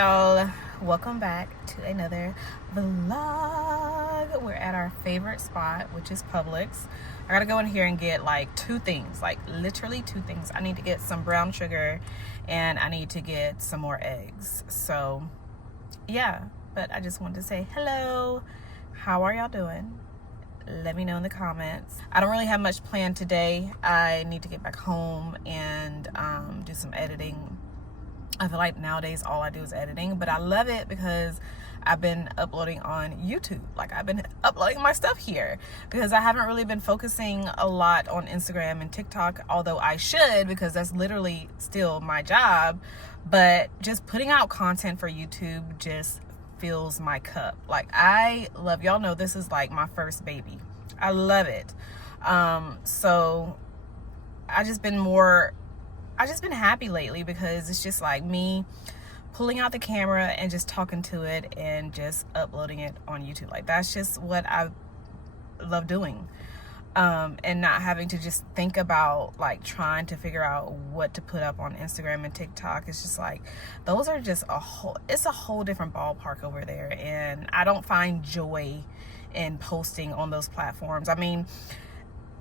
y'all, welcome back to another vlog. We're at our favorite spot, which is Publix. I gotta go in here and get like two things, like literally two things. I need to get some brown sugar and I need to get some more eggs. So yeah, but I just wanted to say hello. How are y'all doing? Let me know in the comments. I don't really have much planned today. I need to get back home and do some editing. I feel like nowadays all I do is editing, but I love it because I've been uploading on YouTube. Like, I've been uploading my stuff here because I haven't really been focusing a lot on Instagram and TikTok, although I should, because that's literally still my job. But just putting out content for YouTube just fills my cup. Like, I love, y'all know this is like my first baby. I love it. So I've just been happy lately because it's just like me pulling out the camera and just talking to it and just uploading it on YouTube. Like, that's just what I love doing. And not having to just think about like trying to figure out what to put up on Instagram and TikTok. It's just like, those are just it's a whole different ballpark over there. And I don't find joy in posting on those platforms. I mean,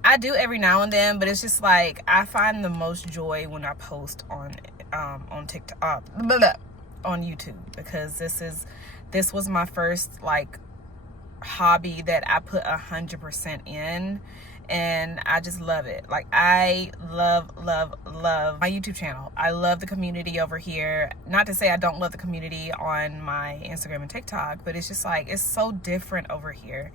I do every now and then, but it's just like I find the most joy when I post on TikTok, on YouTube, because this was my first like hobby that I put 100% in, and I just love it. Like, I love my YouTube channel. I love the community over here. Not to say I don't love the community on my Instagram and TikTok, but it's just like, it's so different over here.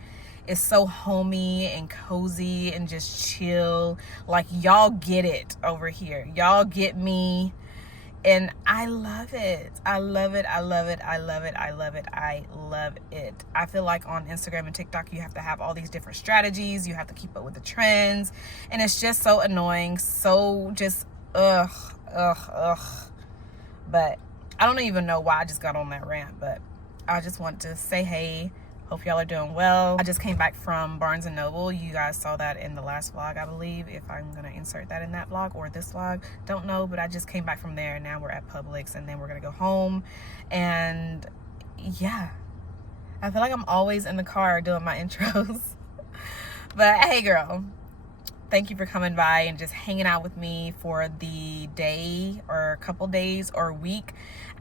It's so homey and cozy and just chill. Like, y'all get it over here. Y'all get me. And I love it. I love it. I love it. I love it. I love it. I love it. I feel like on Instagram and TikTok, you have to have all these different strategies. You have to keep up with the trends. And it's just so annoying. So just, ugh. But I don't even know why I just got on that rant. But I just want to say, hey, hope y'all are doing well. I just came back from Barnes & Noble. You guys saw that in the last vlog, I believe, if I'm gonna insert that in that vlog or this vlog, don't know, but I just came back from there. Now we're at Publix and then we're gonna go home. And yeah, I feel like I'm always in the car doing my intros. But hey girl, thank you for coming by and just hanging out with me for the day or a couple days or week.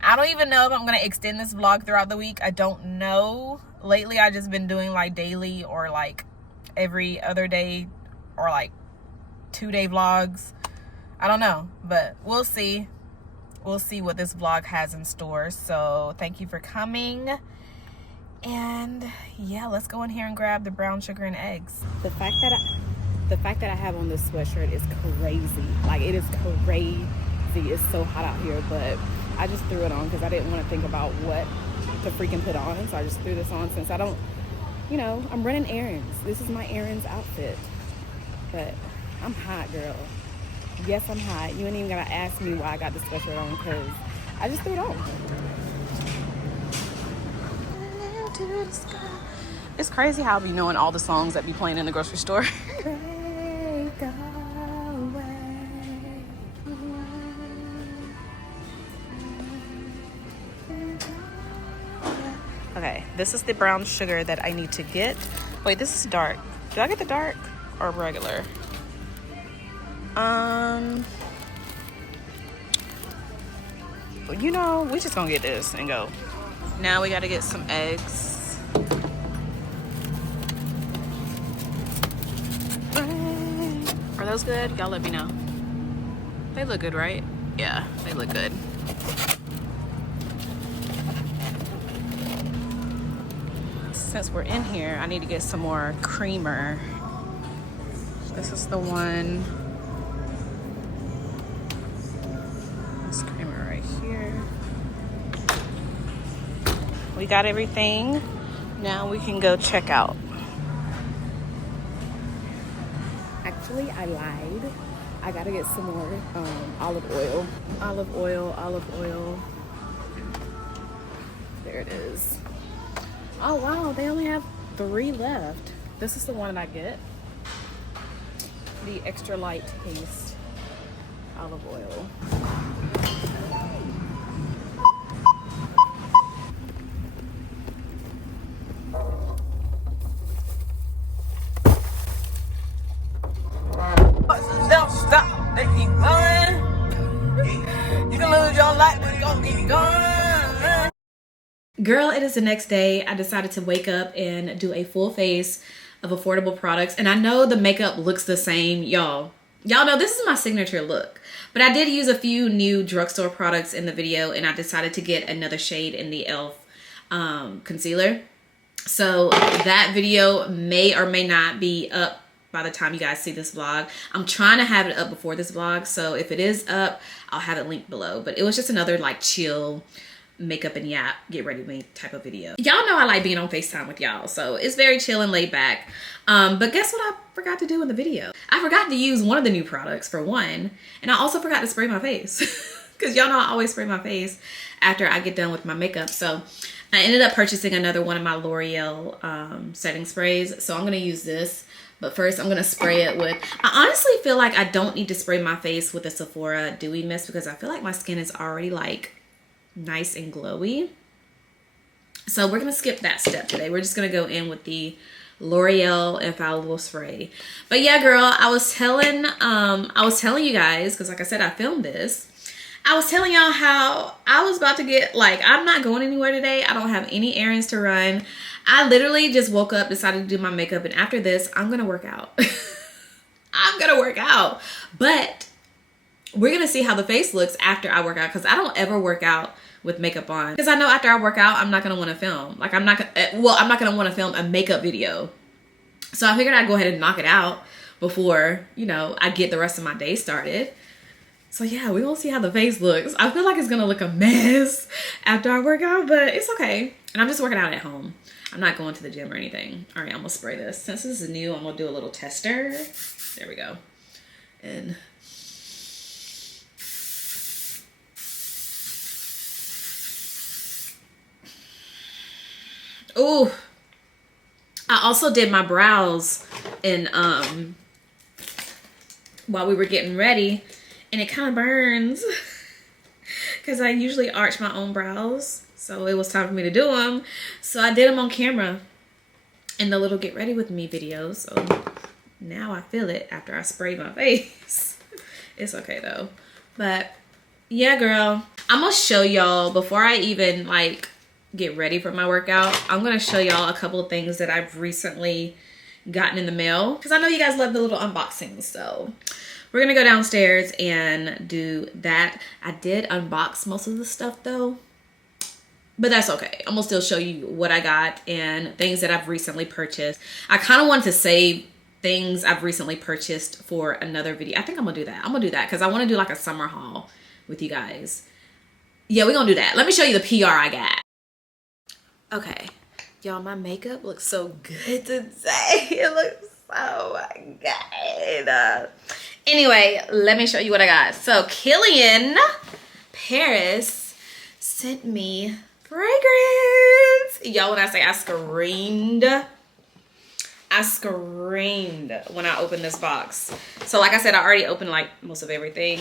I don't even know if I'm gonna extend this vlog throughout the week. I don't know. Lately, I've just been doing like daily or like every other day or like 2-day vlogs. I don't know, but we'll see. We'll see what this vlog has in store. So thank you for coming. And yeah, let's go in here and grab the brown sugar and eggs. The fact that I have on this sweatshirt is crazy. Like, it is crazy. It's so hot out here, but I just threw it on because I didn't want to think about what to freaking put on. So I just threw this on since I don't, you know, I'm running errands. This is my errands outfit. But I'm hot, girl. Yes, I'm hot. You ain't even gotta ask me why I got this sweatshirt on, because I just threw it on. It's crazy how I be knowing all the songs that be playing in the grocery store. Okay, this is the brown sugar that I need to get. Wait, this is dark. Do I get the dark or regular? You know, we just gonna get this and go. Now we gotta get some eggs. Are those good? Y'all let me know. They look good, right? Yeah, they look good. Since we're in here, I need to get some more creamer. This is the one. This creamer right here. We got everything. Now we can go check out. Actually, I lied. I gotta get some more olive oil. Olive oil. There it is. Oh wow, they only have 3 left. This is the one that I get. The extra light taste olive oil. gone. Girl, it is the next day. I decided to wake up and do a full face of affordable products. And I know the makeup looks the same, y'all. Y'all know this is my signature look. But I did use a few new drugstore products in the video, and I decided to get another shade in the e.l.f. Concealer. So that video may or may not be up by the time you guys see this vlog. I'm trying to have it up before this vlog, so if it is up, I'll have it linked below. But it was just another like chill makeup and yap, get ready with me type of video. Y'all know I like being on FaceTime with y'all, so it's very chill and laid back. But guess what I forgot to do in the video? I forgot to use one of the new products for one, and I also forgot to spray my face. Because y'all know I always spray my face after I get done with my makeup. So I ended up purchasing another one of my L'Oreal setting sprays. So I'm gonna use this. But first I'm gonna spray it with, I honestly feel like I don't need to spray my face with a Sephora Dewy Mist because I feel like my skin is already like nice and glowy. So we're gonna skip that step today. We're just gonna go in with the L'Oreal Infallible Spray. But yeah, girl, I was telling you guys, because like I said, I filmed this. I was telling y'all how I was about to get, like, I'm not going anywhere today. I don't have any errands to run. I literally just woke up, decided to do my makeup, and after this, I'm gonna work out. I'm gonna work out. But we're gonna see how the face looks after I work out, because I don't ever work out with makeup on. Because I know after I work out, I'm not gonna wanna film. Like, I'm not gonna wanna film a makeup video. So I figured I'd go ahead and knock it out before, you know, I get the rest of my day started. So yeah, we're gonna see how the face looks. I feel like it's gonna look a mess after I work out, but it's okay. And I'm just working out at home. I'm not going to the gym or anything. All right, I'm gonna spray this. Since this is new, I'm gonna do a little tester. There we go. And ooh, I also did my brows in while we were getting ready. And it kind of burns because I usually arch my own brows. So it was time for me to do them. So I did them on camera in the little get ready with me video. So now I feel it after I spray my face. It's okay though. But yeah, girl, I'm going to show y'all before I even like get ready for my workout. I'm going to show y'all a couple of things that I've recently gotten in the mail. Because I know you guys love the little unboxings. So we're gonna go downstairs and do that. I did unbox most of the stuff though, but that's okay. I'm gonna still show you what I got and things that I've recently purchased. I kind of wanted to save things I've recently purchased for another video. I think I'm gonna do that. I'm gonna do that because I want to do like a summer haul with you guys. Yeah, we're gonna do that. Let me show you the PR I got. Okay, y'all, my makeup looks so good today. It looks so good. Anyway, let me show you what I got. So Killian Paris sent me fragrance. Y'all, when I say I screamed when I opened this box. So like I said, I already opened like most of everything.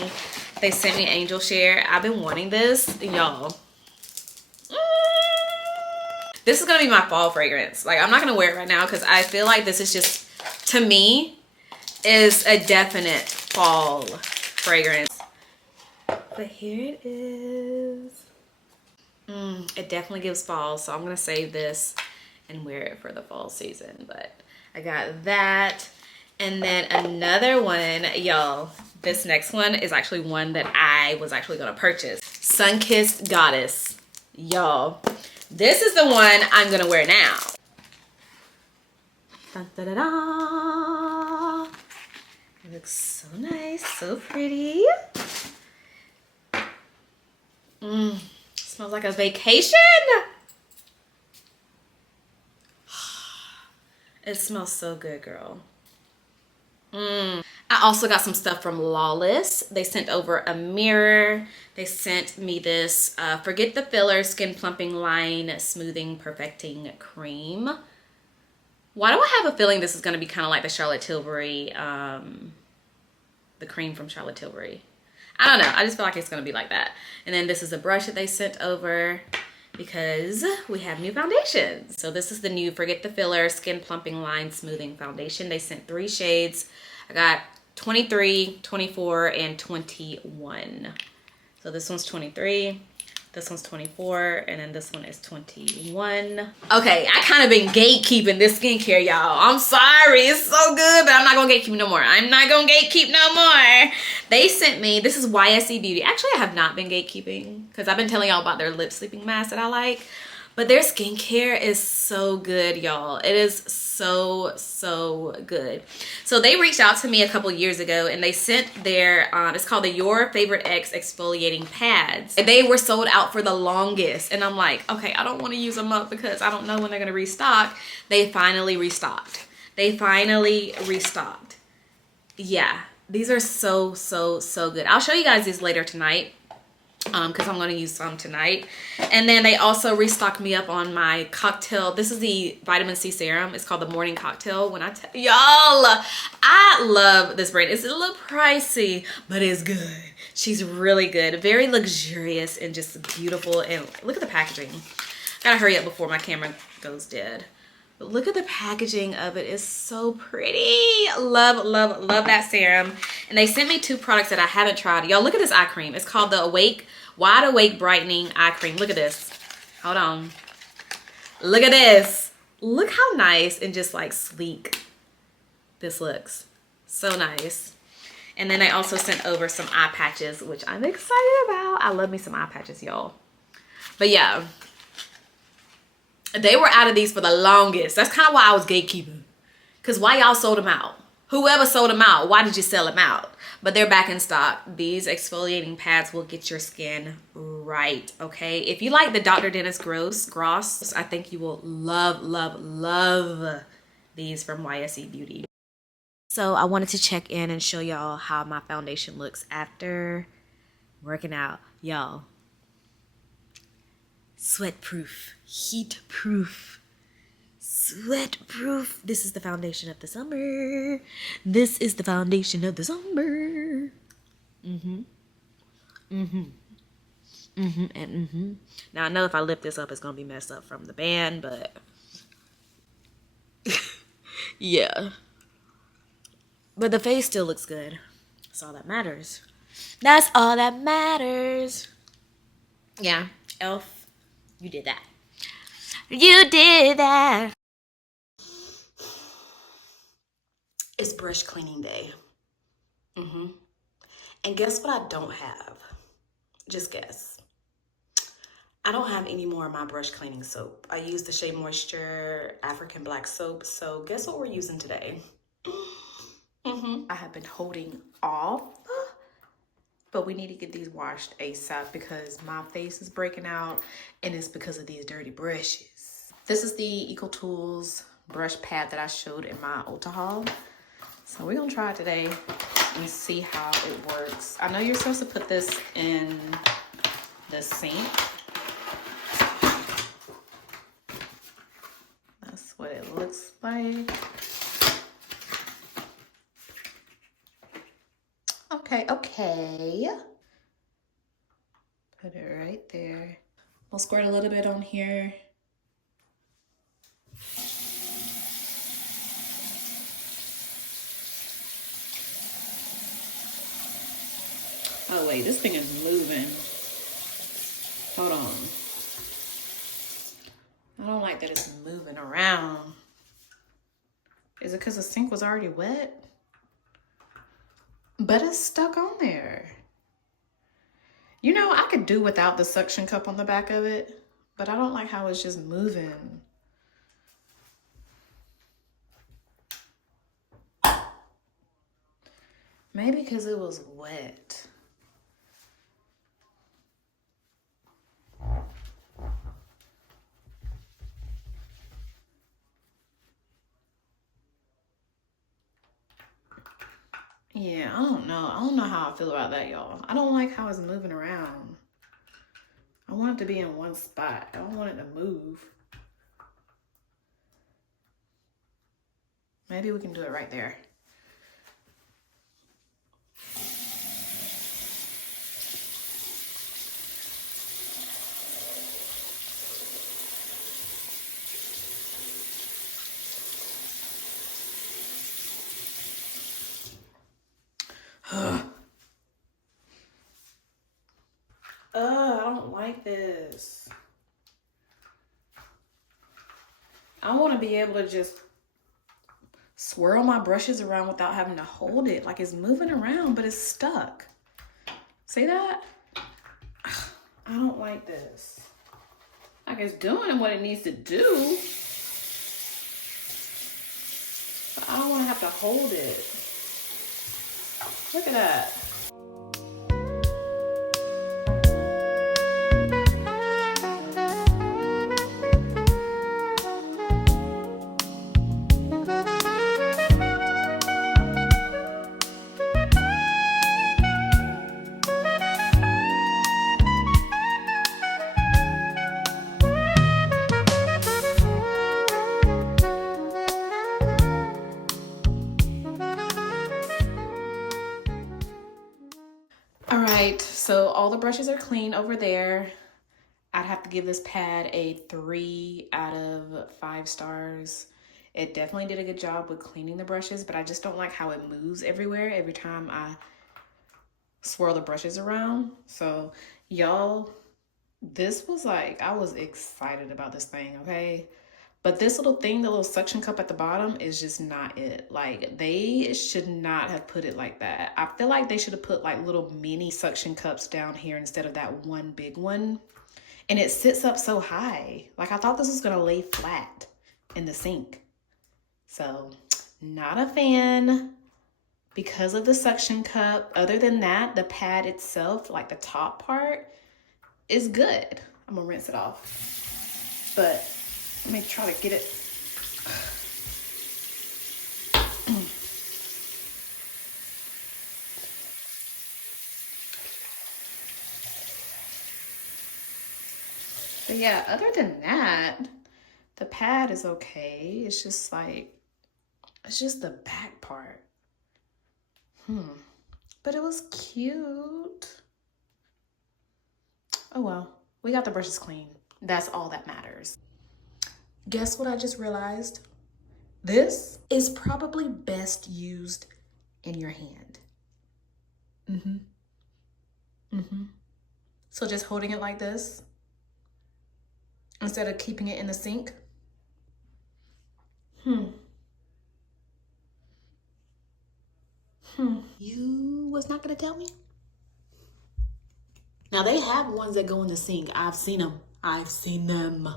They sent me Angel Share. I've been wanting this, y'all. This is gonna be my fall fragrance. Like, I'm not gonna wear it right now because I feel like this is just, to me, is a definite fall fragrance. But here it is. It definitely gives fall, so I'm gonna save this and wear it for the fall season. But I got that. And then another one, y'all, this next one is actually one that I was actually gonna purchase. Sun-Kissed Goddess. Y'all, this is the one I'm gonna wear now. Dun, da, da, da. It looks so nice, so pretty. Smells like a vacation. It smells so good, girl. I also got some stuff from Lawless. They sent over a mirror. They sent me this Forget the Filler Skin Plumping Line Smoothing Perfecting Cream. Why do I have a feeling this is going to be kind of like the Charlotte Tilbury, the cream from Charlotte Tilbury? I don't know. I just feel like it's going to be like that. And then this is a brush that they sent over because we have new foundations. So this is the new Forget the Filler Skin Plumping Line Smoothing Foundation. They sent 3 shades. I got 23, 24, and 21. So this one's 23. This one's 24, and then this one is 21. Okay, I kind of been gatekeeping this skincare, y'all. I'm sorry, it's so good, but I'm not gonna gatekeep no more. I'm not gonna gatekeep no more. They sent me, this is 𝒗𝒐𝒈 Beauty. Actually, I have not been gatekeeping because I've been telling y'all about their lip sleeping mask that I like. But their skincare is so good, y'all. It is so good. So they reached out to me a couple years ago and they sent their, it's called the Your Favorite Ex Exfoliating Pads. They were sold out for the longest. And I'm like, okay, I don't want to use them up because I don't know when they're going to restock. They finally restocked. Yeah, these are so good. I'll show you guys these later tonight. Because I'm going to use some tonight. And then they also restocked me up on my cocktail. This is the vitamin C serum. It's called the Morning Cocktail. When I tell y'all, I love this brand. It's a little pricey, but it's good. She's really good. Very luxurious and just beautiful. And look at the packaging. Gotta hurry up before my camera goes dead. But look at the packaging of it. It's so pretty. Love that serum. And they sent me 2 products that I haven't tried. Y'all, look at this eye cream. It's called the Wide Awake Brightening Eye Cream. Look at this. Hold on. Look at this. Look how nice and just like sleek this looks. So nice. And then they also sent over some eye patches, which I'm excited about. I love me some eye patches, y'all. But yeah. They were out of these for the longest. That's kind of why I was gatekeeping. Because why y'all sold them out? Whoever sold them out, why did you sell them out? But they're back in stock. These exfoliating pads will get your skin right, okay? If you like the Dr. Dennis Gross, I think you will love these from 𝒗𝒐𝒈 Beauty. So I wanted to check in and show y'all how my foundation looks after working out. Y'all. Sweat-proof, heat-proof, sweat-proof. This is the foundation of the summer. This is the foundation of the summer. Now I know if I lift this up, it's gonna be messed up from the band, but yeah. But the face still looks good. That's all that matters. That's all that matters. Yeah, elf. You did that. You did that. It's brush cleaning day. And guess what I don't have? Just guess. I don't have any more of my brush cleaning soap. I use the Shea Moisture African Black soap. So guess what we're using today? I have been holding off. But we need to get these washed ASAP because my face is breaking out and it's because of these dirty brushes. This is the EcoTools brush pad that I showed in my Ulta haul. So we're gonna try it today and see how it works. I know you're supposed to put this in the sink. That's what it looks like. Okay. Put it right there. I'll squirt a little bit on here. Oh wait, this thing is moving. Hold on. I don't like that it's moving around. Is it because the sink was already wet? But it's stuck on there. You know, I could do without the suction cup on the back of it, but I don't like how it's just moving. Maybe because it was wet. Yeah, I don't know. I don't know how I feel about that, y'all. I don't like how it's moving around. I want it to be in one spot. I don't want it to move. Maybe we can do it right there. I don't like this. be able to just swirl my brushes around without having to hold it. Like it's moving around, but it's stuck. See that? I don't like this. Like it's doing what it needs to do, but I don't want to have to hold it. Look at that. All right, so all the brushes are clean over there. I'd have to give this pad a 3 out of 5 stars. It definitely did a good job with cleaning the brushes, but I just don't like how it moves everywhere every time I swirl the brushes around. So y'all, this was like, I was excited about this thing, okay? But this little thing, the little suction cup at the bottom is just not it. Like they should not have put it like that. I feel like they should have put like little mini suction cups down here instead of that one big one. And it sits up so high. Like I thought this was gonna lay flat in the sink. So not a fan because of the suction cup. Other than that, the pad itself, like the top part, is good. I'm gonna rinse it off. But let me try to get it. But yeah, other than that, the pad is okay. It's just like, it's just the back part. But it was cute. Oh well, we got the brushes clean. That's all that matters. Guess what I just realized? This is probably best used in your hand. So just holding it like this instead of keeping it in the sink. You was not gonna tell me? Now they have ones that go in the sink. I've seen them. I've seen them.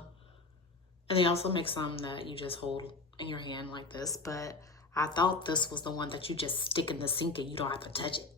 And they also make some that you just hold in your hand like this, but I thought this was the one that you just stick in the sink and you don't have to touch it.